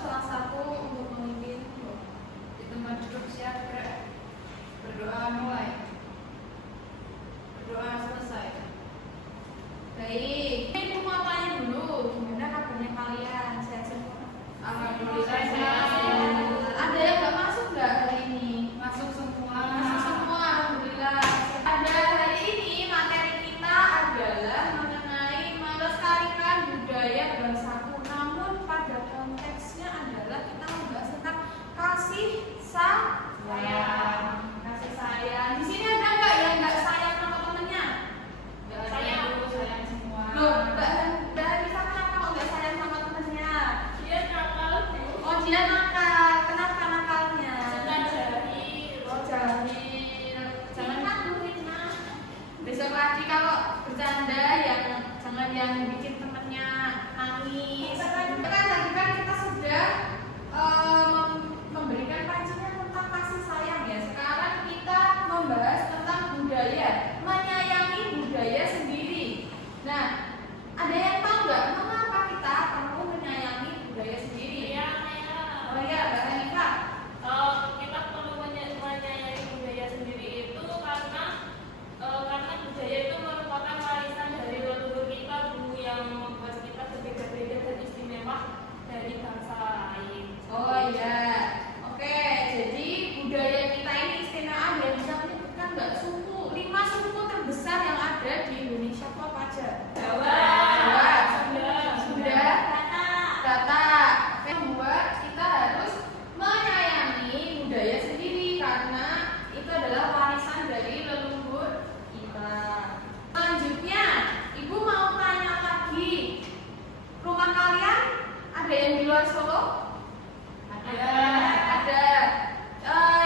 salah satu untuk memimpin di tempat duduk siap gerak. Berdoa mulai. Berdoa selesai. Baik, ini mau tanya dulu, gimana kabarnya kalian? Sehat semua? Alhamdulillah sehat. Ada yang nggak masuk nggak hari ini? Masuk semua. Masuk semua, alhamdulillah. Ada hari ini materi kita adalah mengenai melestarikan budaya bangsaku. Namun pada konteksnya adalah kita membahas tentang kasih sayang. Kasih sayang. Di sini ada nggak yang nggak sayang sama temennya? Sayang semua. Loh, Mbak Hanifah kenapa kok nggak sayang sama temennya? Dia nakal. Oh, dia nakal. Kenapa nakalnya? Suka jahil. Oh, jahil. Jangan takut, Rina. Besok lagi kalau bercanda jangan yang bikin temennya nangis. Kan tadi kan kita sudah memberikan pancingan tentang kasih sayang ya. Sekarang kita membahas tentang budaya, menyayangi budaya sendiri. Nah, ada yang tahu nggak mengapa kita perlu menyayangi budaya sendiri? Oh iya, Mbak Hanifah. Kita perlu menyayangi budaya sendiri itu karena budaya itu merupakan warisan dari leluhur kita dulu yang membuat kita berbeda-beda dan istimewa dari bangsa lain. Oh iya, oke. Jadi budaya kita ini istimewa. Ada yang bisa menyebutkan nggak 5 suku terbesar yang ada di Indonesia itu apa aja? Jawa, Sunda, Batak. Oke, membuat kita harus menyayangi budaya sendiri karena itu adalah warisan dari leluhur kita. Selanjutnya, Ibu mau tanya lagi, rumah kalian ada yang di luar Solo? Ada.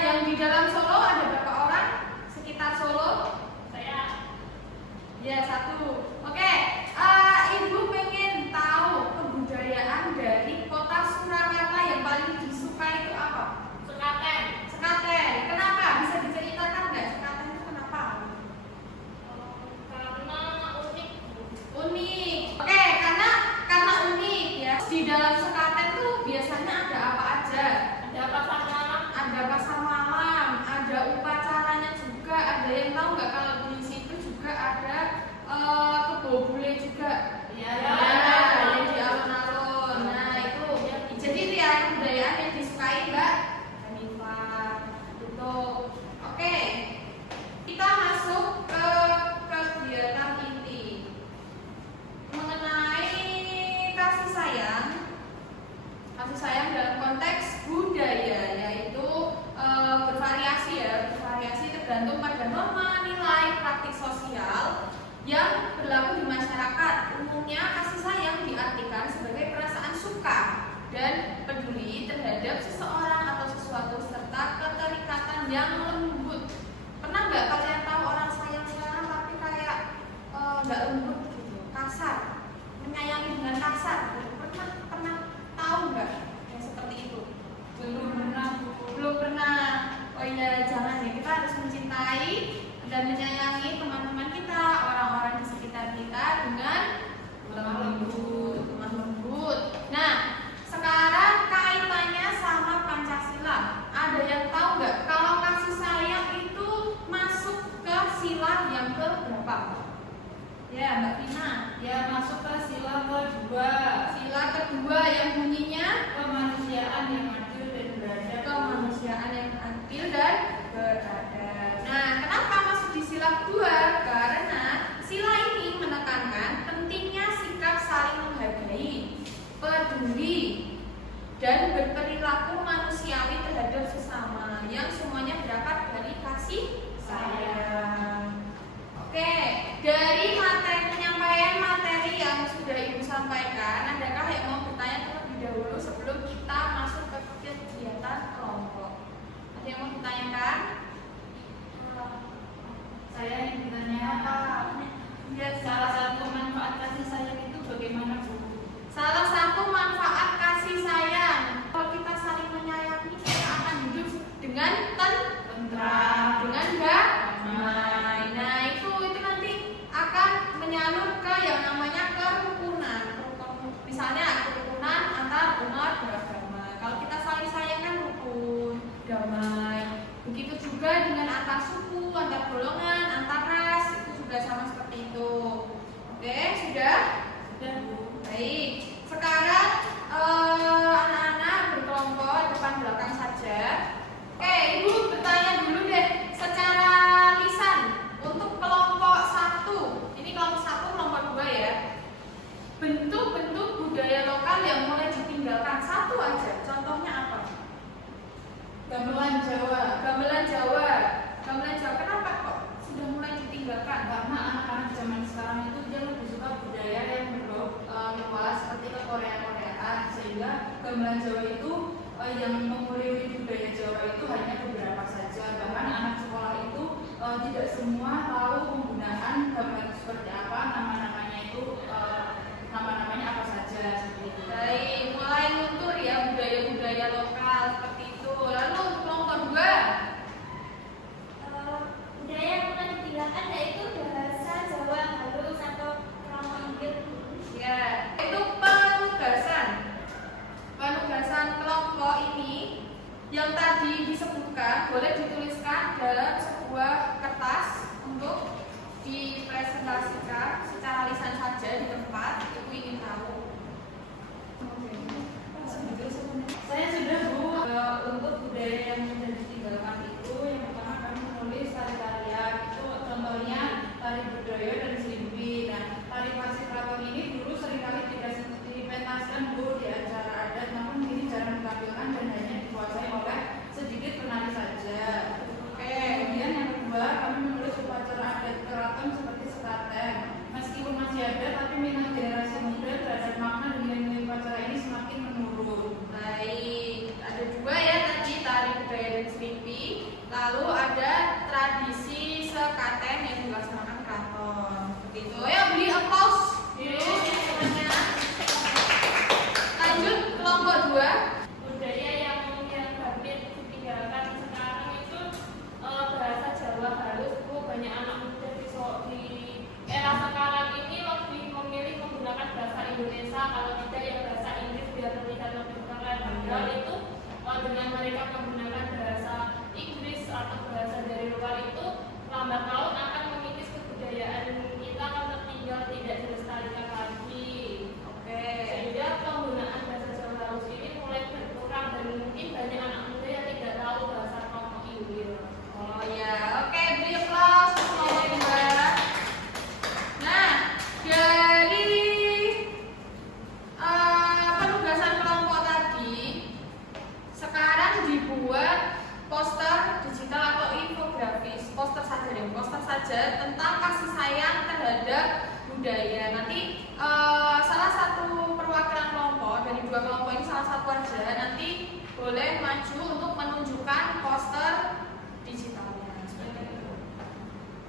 Yang di dalam Solo ada berapa orang? Sekitar Solo? Ya, 1. Oke, Ibu pengen tahu kebudayaan dari kota Surakarta yang paling disukai itu apa? Sekaten. Kenapa? Bisa diceritakan nggak? Sekaten itu kenapa? Karena unik. Unik. Oke, karena unik ya. Di dalam sekaten tuh biasanya ada apa aja? Ada pasar malam, ada upacaranya juga. Ada yang tahu nggak kalau di situ juga ada kebo bule juga? Iya. Ada di alun-alun. Nah itu. Jadi itu ya kebudayaan yang disukai Mbak Hanifah. Tutup. Oke. Kita masuk ke kegiatan inti mengenai kasih sayang. Kasih sayang dalam konteks budaya yaitu bervariasi tergantung pada norma, nilai, praktik sosial yang berlaku di masyarakat. Umumnya kasih sayang diartikan sebagai perasaan suka dan peduli terhadap seseorang atau sesuatu serta keterikatan yang lembut. Pernah nggak kalian tahu orang sayang tapi kayak nggak lembut gitu, kasar, menyayangi dengan kasar? Pernah tahu nggak yang seperti itu? Belum pernah. Oh iya, jangan ya, kita harus mencintai dan menyayangi teman-teman kita, orang-orang di sekitar kita dengan lemah lembut. Nah, sekarang kaitannya sama Pancasila. Ada yang tahu nggak kalau kasih sayang itu masuk ke sila yang keberapa? Ya, Mbak Vina. Ya, masuk ke sila kedua. Sila kedua yang bunyinya Kemanusiaan yang adil dan beradab. kemanusiaan yang adil dan beradab. Nah, kenapa masuk di sila kedua? Karena sila ini menekankan pentingnya sikap saling menghargai, peduli, dan berperilaku manusiawi terhadap sesama yang semuanya berangkat dari kasih sayang. Oke, dari penyampaian materi yang sudah Ibu sampaikan, adakah yang mau bertanya terlebih dahulu sebelum kita masuk ke kegiatan kelompok? Ada yang mau ditanyakan? Saya ingin bertanya apa? Ya, Salah satu manfaat kasih sayang itu bagaimana, Bu? salah satu manfaat kasih sayang, kalau kita saling menyayangi, kita akan hidup dengan tentram, dengan damai. Nah, itu nanti akan menyalur ke yang namanya kerukunan. Misalnya kerukunan antar umat beragama. damai. Begitu juga dengan antar suku, antar golongan, antar ras, itu juga sama seperti itu. Oke, sudah? Sudah, Bu. Baik. Sekarang anak-anak berkelompok depan belakang saja. Oke, Ibu bertanya dulu deh secara lisan untuk kelompok 1. Ini kelompok 1, kelompok 2 ya. Bentuk-bentuk budaya lokal yang mulai ditinggalkan, satu aja. Contohnya apa? Gamelan Jawa. Gamelan Jawa. Gamelan Jawa kenapa kok sudah mulai ditinggalkan? Karena anak-anak zaman sekarang itu dia lebih suka budaya yang luas seperti ke Korea-Koreaan, sehingga gamelan Jawa itu yang memulai budaya Jawa itu hanya beberapa saja. Bahkan anak sekolah itu tidak semua tahu penggunaan gamelan seperti apa, nama-namanya itu nama-namanya apa saja seperti itu. Baik, mulai luntur ya budaya-budaya lokal seperti itu. Lalu untuk kelompok 2, Budaya yang pernah ditinggalkan yaitu bahasa Jawa halus atau kelompok Inggris. ya, itu penugasan. Penugasan kelompok ini yang tadi disebutkan boleh dituliskan dalam sebuah kertas untuk dipresentasikan secara lisan saja di tempat ibu ingin tahu. Saya sudah, Bu. Untuk budaya yang sudah ditinggalkan itu yang pertama kami menulis tari-tarian. Itu contohnya tari budaya dan selimpi. Nah, tari pasir keraton ini dulu seringkali tidak dipentaskan, Bu, di acara adat, namun ini jarang ditampilkan dan hanya dikuasai oleh sedikit penari saja. Kemudian yang kedua, kami menulis upacara adat keraton seperti sekaten. Meskipun masih ada, tapi minat generasi muda terhadap makna dan nilai-nilai upacara ini semakin menurun. Baik, ada dua ya tadi tari budaya dan selimpi. Lalu ada tradisi sekaten yang dilaksanakan keraton. Begitu. Ya, beri applause dulu semuanya. Lanjut kelompok 2. Budaya yang hampir ditinggalkan sekarang itu bahasa Jawa halus, Bu. Banyak anak muda di era sekarang ini lebih memilih menggunakan bahasa Indonesia, kalau tidak ya bahasa Inggris biar terlihat lebih keren. Padahal itu dengan mereka menggunakan bahasa Inggris atau bahasa dari luar itu lambat laun akan mengikis kebudayaan kita akan tertinggal, tidak dilestarikan lagi. Oke. Sehingga penggunaan bahasa Jawa halus ini mulai berkurang dan mungkin banyak anak muda yang tidak tahu bahasa kelompok Inggris. Oh ya, oke, beri applause untuk kelompok 2. Nah, dari penugasan kelompok tadi, sekarang dibuat poster digital atau infografis, poster saja tentang kasih sayang terhadap budaya. Nanti salah satu perwakilan kelompok dari 2 kelompok ini salah satu aja nanti boleh maju untuk menunjukkan poster digitalnya. Seperti itu.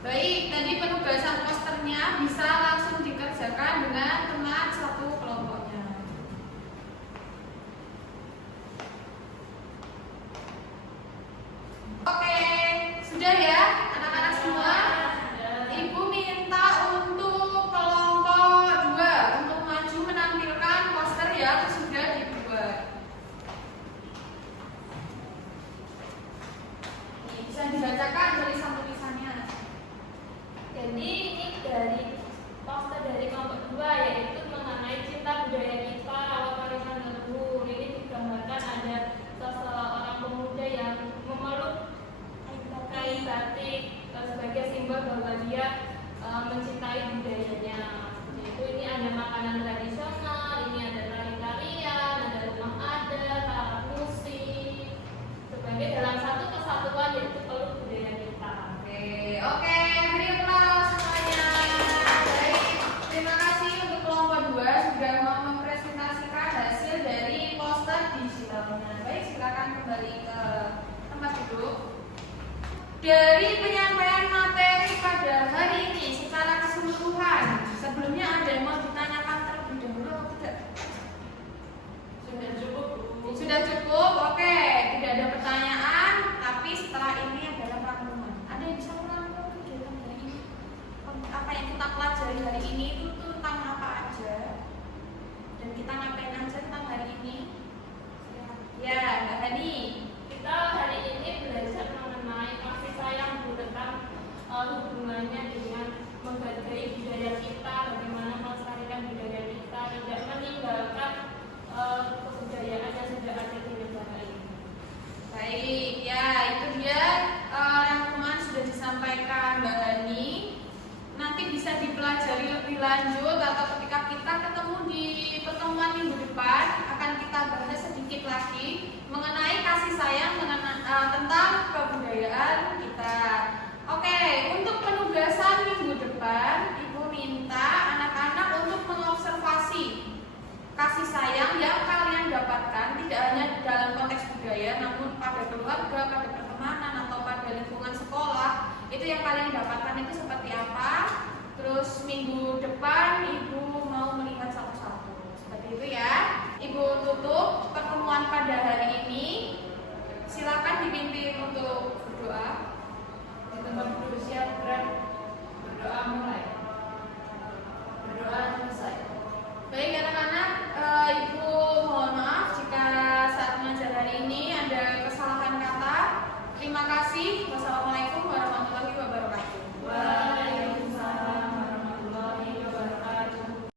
Baik, tadi penugasan posternya bisa langsung dikerjakan dengan teman satu kelompoknya. Oke, sudah ya anak-anak semua? Ibu minta untuk kelompok 2 untuk maju menampilkan poster yang sudah dibuat. Ini bisa dibacakan tulisan-tulisannya. Jadi ini dari poster dari kelompok 2 yaitu mengenai cinta budaya kita, rawat warisan leluhur. Ini digambarkan ada seseorang pemuda yang memeluk kain batik sebagai simbol bahwa dia mencintai budayanya. Yaitu ini ada makanan tradisional, ini ada tari-tarian, ada rumah adat, alat musik sebagai dalam satu kesatuan yaitu peluk budaya kita. Oke, beri applause semuanya. Baik, terima kasih untuk kelompok 2 sudah mau mempresentasikan hasil dari poster digitalnya. Baik, silakan kembali ke tempat duduk. Dari penyampaian materi pada hari ini secara keseluruhan, sebelumnya ada yang mau ditanyakan terlebih dahulu atau tidak? Sudah cukup, Bu. Sudah cukup, oke. Tidak ada pertanyaan, tapi setelah ini adalah rangkuman. Ada yang bisa merangkum kegiatan hari ini? Apa yang kita pelajari hari ini itu tentang apa aja? Dan kita ngapain aja tentang hari ini? Ya, Mbak Hani. Kita hari ini lanjut atau ketika kita ketemu di pertemuan minggu depan akan kita bahas sedikit lagi mengenai kasih sayang tentang kebudayaan kita. Oke, untuk penugasan minggu depan Ibu minta anak-anak untuk mengobservasi kasih sayang yang kalian dapatkan tidak hanya dalam konteks budaya namun pada keluarga, pada pertemanan atau pada lingkungan sekolah. Itu yang kalian dapatkan itu seperti apa? Terus minggu depan Ibu mau melihat satu-satu. Seperti itu ya. Ibu tutup pertemuan pada hari ini.